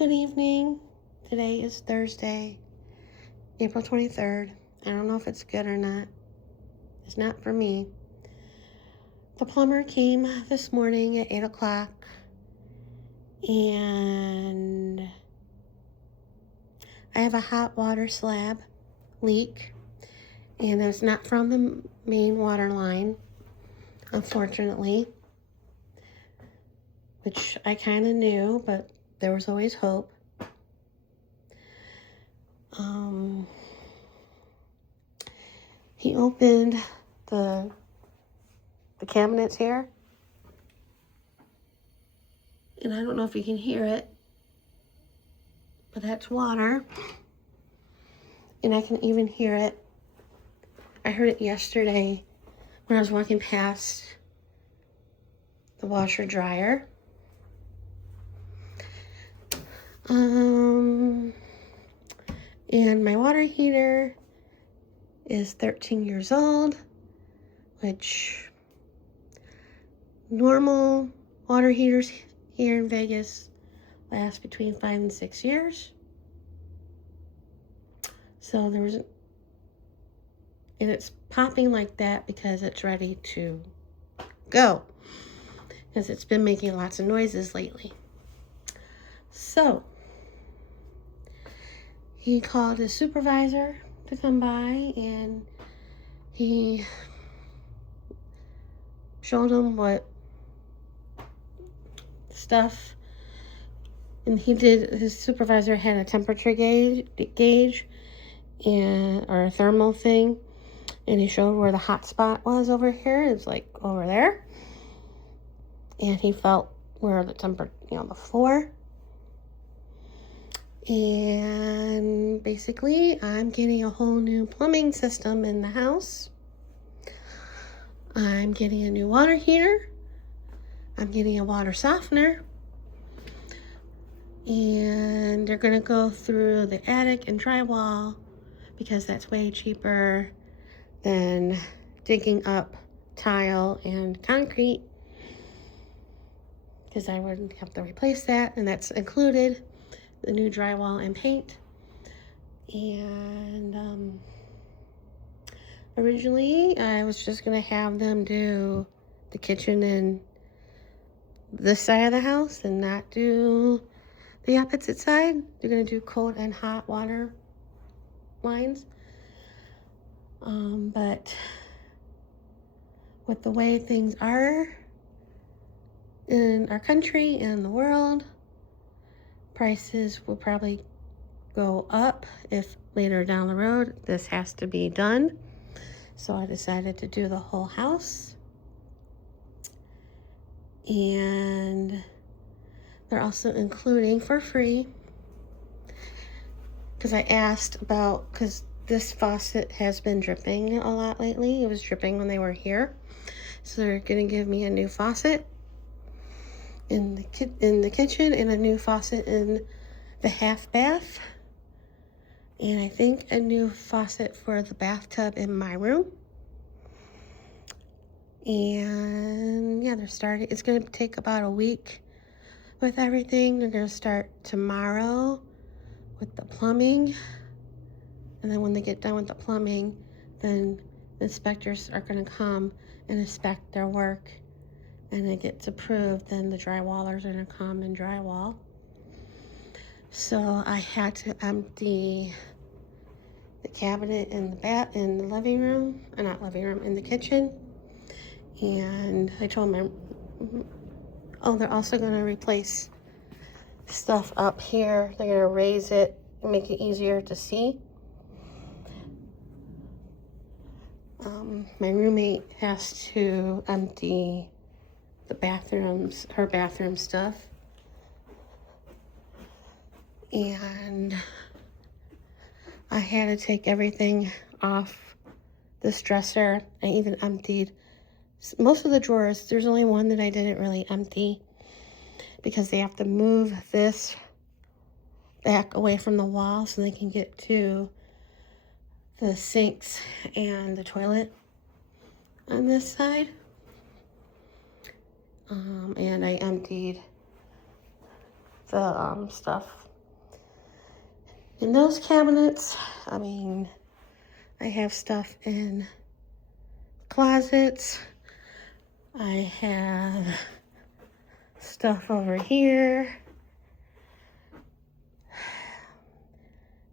Good evening. Today is Thursday, April 23rd. I don't know if it's good or not. It's not for me. The plumber came this morning at 8 o'clock and I have a hot water slab leak, and it's not from the main water line, unfortunately, which I kind of knew, but there was always hope. He opened the cabinets here, and I don't know if you can hear it, but that's water, and I can even hear it. I heard it yesterday when I was walking past the washer dryer. And my water heater is 13 years old, which normal water heaters here in Vegas last between 5 and 6 years. So and it's popping like that because it's ready to go, because it's been making lots of noises lately. So he called his supervisor to come by, and he showed him what stuff, and his supervisor had a temperature gauge or a thermal thing, and he showed where the hot spot was over here. It's like over there, and he felt where the temperature, the floor. And basically, I'm getting a whole new plumbing system in the house. I'm getting a new water heater. I'm getting a water softener. And they're going to go through the attic and drywall, because that's way cheaper than digging up tile and concrete, because I wouldn't have to replace that, and that's included the new drywall and paint. And originally I was just gonna have them do the kitchen and this side of the house and not do the opposite side. They're gonna do cold and hot water lines, but with the way things are in our country and the world, prices will probably go up if later down the road this has to be done. So I decided to do the whole house. And they're also including for free, because I asked about, because this faucet has been dripping a lot lately. It was dripping when they were here. So they're going to give me a new faucet in the kitchen and a new faucet in the half bath, and I think a new faucet for the bathtub in my room. And yeah, they're starting. It's going to take about a week with everything. They're going to start tomorrow with the plumbing, and then when they get done with the plumbing, then the inspectors are going to come and inspect their work, and it gets approved. Then the drywallers are going to come and drywall. So I had to empty the cabinet in the living room, in the kitchen. And I told them, they're also going to replace stuff up here. They're going to raise it and make it easier to see. My roommate has to empty her bathroom stuff. And I had to take everything off this dresser. I even emptied most of the drawers. There's only one that I didn't really empty, because they have to move this back away from the wall so they can get to the sinks and the toilet on this side. And I emptied the stuff In those cabinets, I mean, I have stuff in closets. I have stuff over here.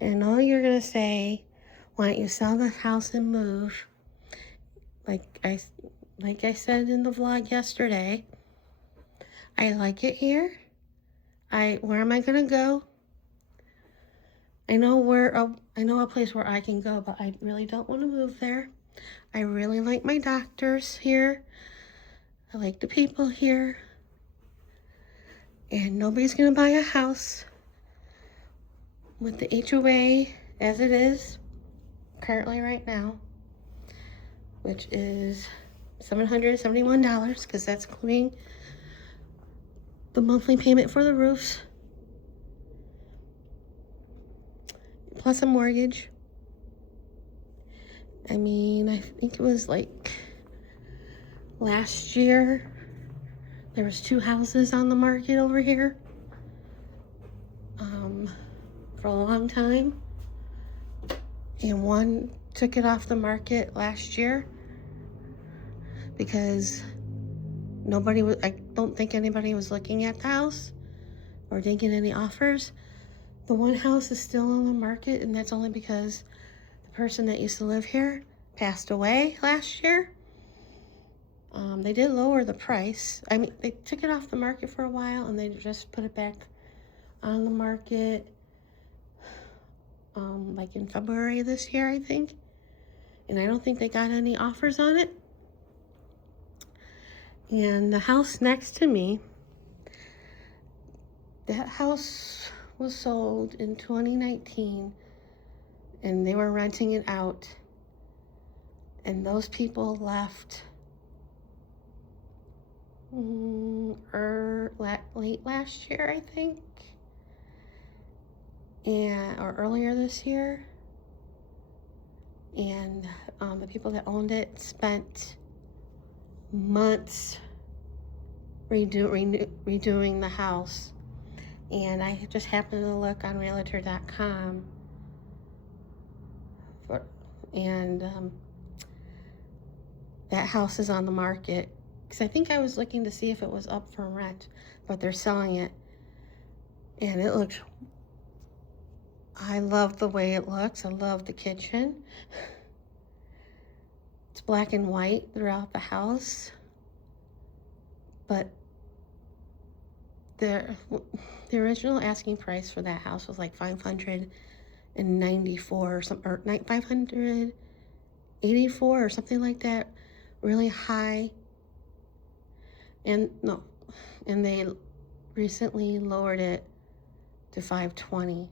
And all you're going to say, why don't you sell the house and move? Like I said in the vlog yesterday, I like it here. Where am I going to go? I know a place where I can go, but I really don't want to move there. I really like my doctors here. I like the people here. And nobody's going to buy a house with the HOA as it is currently right now, which is $771, because that's including the monthly payment for the roofs, plus a mortgage. I mean, I think it was like last year, there was 2 houses on the market over here for a long time. And one took it off the market last year because I don't think anybody was looking at the house or didn't get any offers. The one house is still on the market, and that's only because the person that used to live here passed away last year. They did lower the price. I mean, they took it off the market for a while, and they just put it back on the market like in February this year, I think. And I don't think they got any offers on it. And the house next to me, that house was sold in 2019, and they were renting it out. And those people left late last year, I think, or earlier this year. And the people that owned it spent months redoing the house. And I just happened to look on realtor.com and that house is on the market, because I think I was looking to see if it was up for rent, but they're selling it. And it looks, I love the way it looks. I love the kitchen. It's black and white throughout the house, but the original asking price for that house was like $594 or something, or $584 or something like that, really high. And they recently lowered it to $520.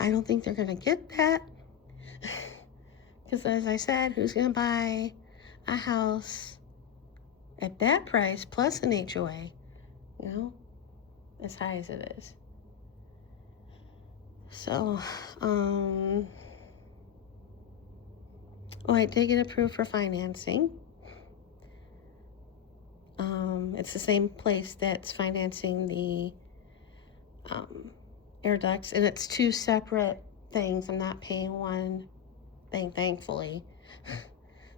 I don't think they're gonna get that, because as I said, who's gonna buy a house at that price plus an HOA, as high as it is? So, I did get approved for financing. It's the same place that's financing the air ducts, and it's 2 separate things. I'm not paying one thing, thankfully,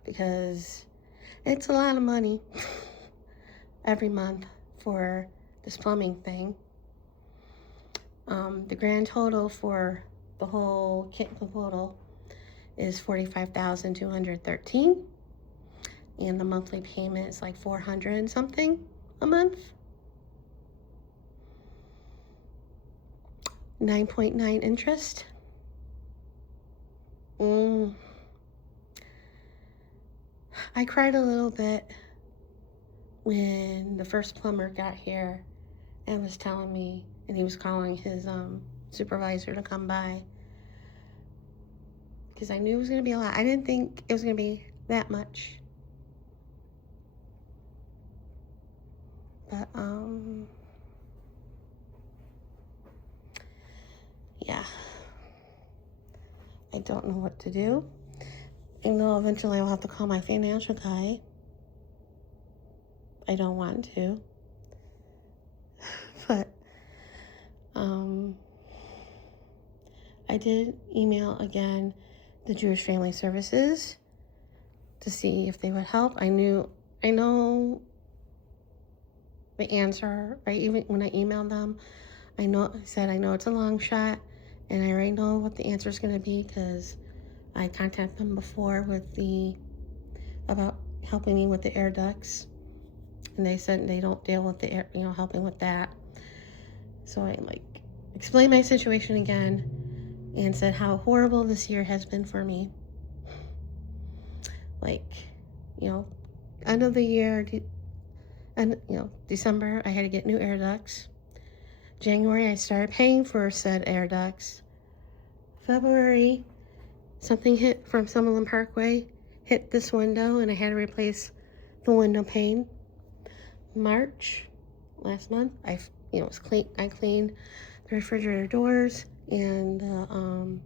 because it's a lot of money every month for this plumbing thing. The grand total for the whole kit and caboodle is $45,213, and the monthly payment is like $400 and something a month. 9.9 interest. I cried a little bit when the first plumber got here and was telling me, and he was calling his supervisor to come by, because I knew it was going to be a lot. I didn't think it was going to be that much. But, yeah. I don't know what to do. I know eventually I'll have to call my financial guy. I don't want to. But, I did email again the Jewish Family Services to see if they would help. I know the answer, right? Even when I emailed them, I said I know it's a long shot, and I already know what the answer is going to be because I contacted them before about helping me with the air ducts, and they said they don't deal with the air, helping with that. So I explained my situation again and said how horrible this year has been for me. End of the year, and December, I had to get new air ducts. January, I started paying for said air ducts. February, something hit from Summerlin Parkway, hit this window, and I had to replace the window pane. March, last month, I cleaned the refrigerator doors and the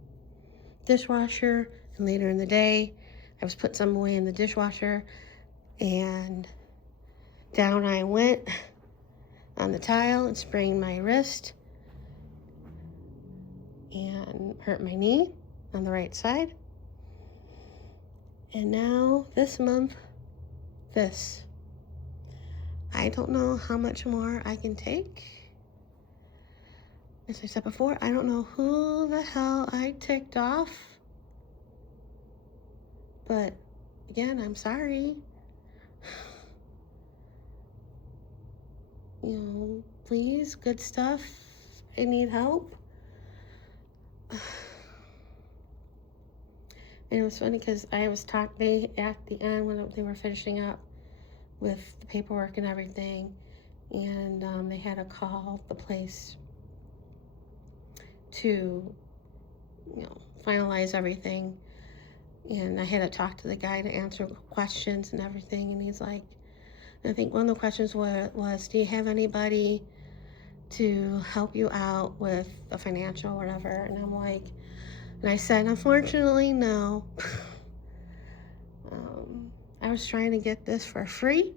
dishwasher, and later in the day, I was putting some away in the dishwasher, and down I went on the tile and sprained my wrist and hurt my knee on the right side. And now this month, I don't know how much more I can take. As I said before, I don't know who the hell I ticked off. But again, I'm sorry. Please, good stuff. I need help. And it was funny because I was talking at the end when they were finishing up with the paperwork and everything, and they had to call the place to, finalize everything. And I had to talk to the guy to answer questions and everything. And he's like, I think one of the questions was, do you have anybody to help you out with the financial or whatever? And and I said, unfortunately, no. I was trying to get this for free.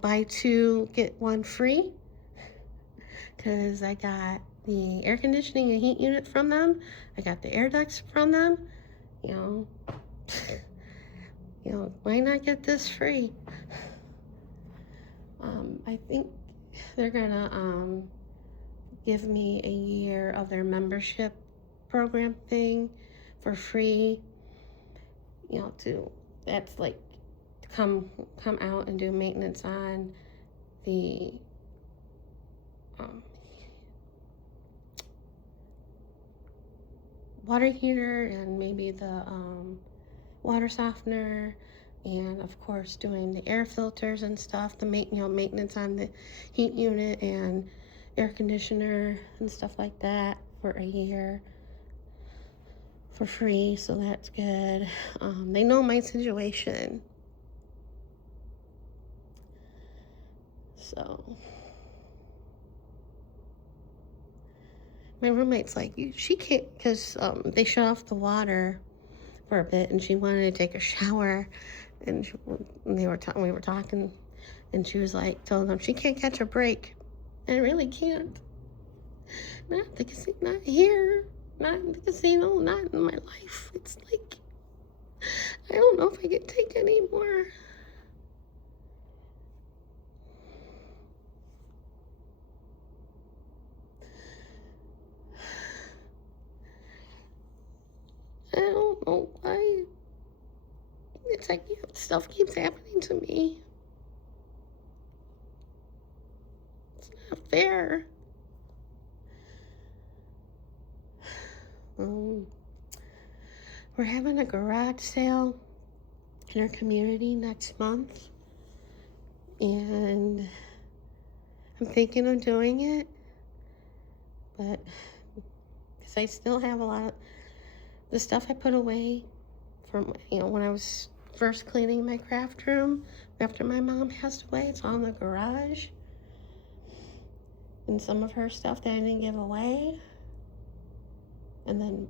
Buy two, get one free. Because I got the air conditioning and heat unit from them. I got the air ducts from them. Why not get this free? I think they're gonna give me a year of their membership program thing for free. That's to come out and do maintenance on the water heater and maybe the water softener, and of course doing the air filters and stuff, the maintenance on the heat unit and air conditioner and stuff like that for a year for free. So that's good. They know my situation, so my roommate's like, she can't, because they shut off the water for a bit, and she wanted to take a shower, and we were talking, and she was told them she can't catch a break, and I really can't. Not at the casino, not here, not in the casino, not in my life. It's I don't know if I can take anymore. I don't know why. It's stuff keeps happening to me. It's not fair. We're having a garage sale in our community next month, and I'm thinking of doing it, but because I still have a lot of the stuff I put away from when I was first cleaning my craft room after my mom passed away. It's all in the garage, and some of her stuff that I didn't give away, and then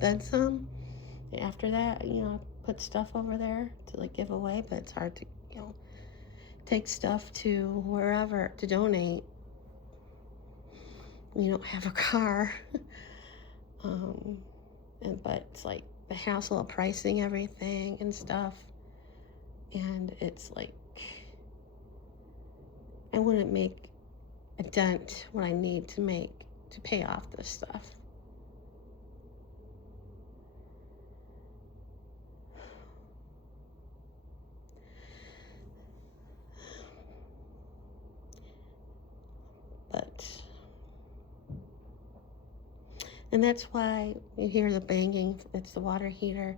then some. After that, I put stuff over there to give away, but it's hard to take stuff to wherever to donate. we don't have a car. But it's like the hassle of pricing everything and stuff. And it's like, I wouldn't make a dent what I need to make to pay off this stuff. And that's why you hear the banging. It's the water heater.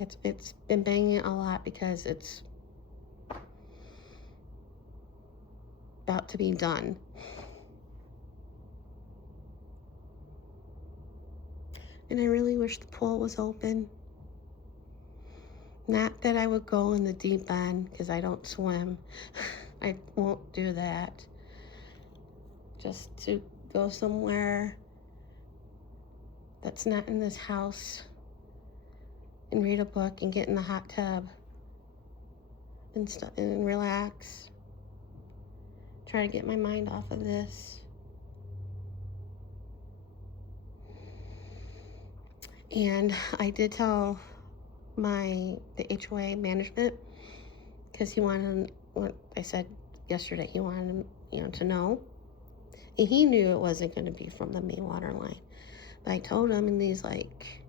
It's been banging a lot because it's about to be done. And I really wish the pool was open. Not that I would go in the deep end because I don't swim. I won't do that. Just to go somewhere that's not in this house and read a book and get in the hot tub and relax. Try to get my mind off of this. And I did tell the HOA management, because he wanted, what I said yesterday, he wanted to know. And he knew it wasn't going to be from the main water line. But I told him, and he's like,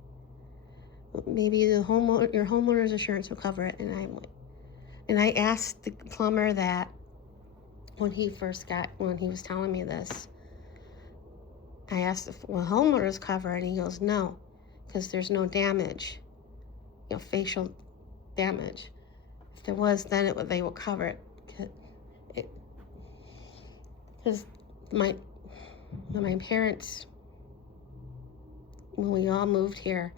maybe your homeowner's insurance will cover it. And I asked the plumber that when he was telling me this, I asked if homeowners cover it, and he goes, no, because there's no damage, facial damage. If there was, then they will cover it. Because my parents, when we all moved here,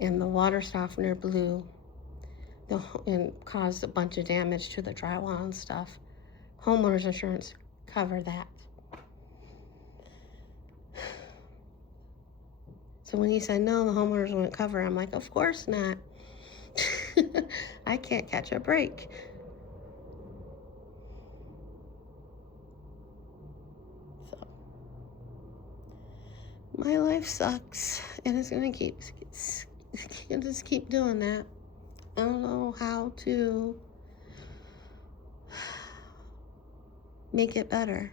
and the water softener blew and caused a bunch of damage to the drywall and stuff, homeowners insurance covered that. So when he said no, the homeowners wouldn't cover, I'm like, of course not. I can't catch a break. So my life sucks, and it's gonna just keep doing that. I don't know how to make it better.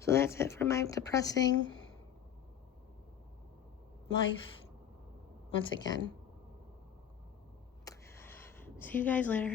So that's it for my depressing life once again. See you guys later.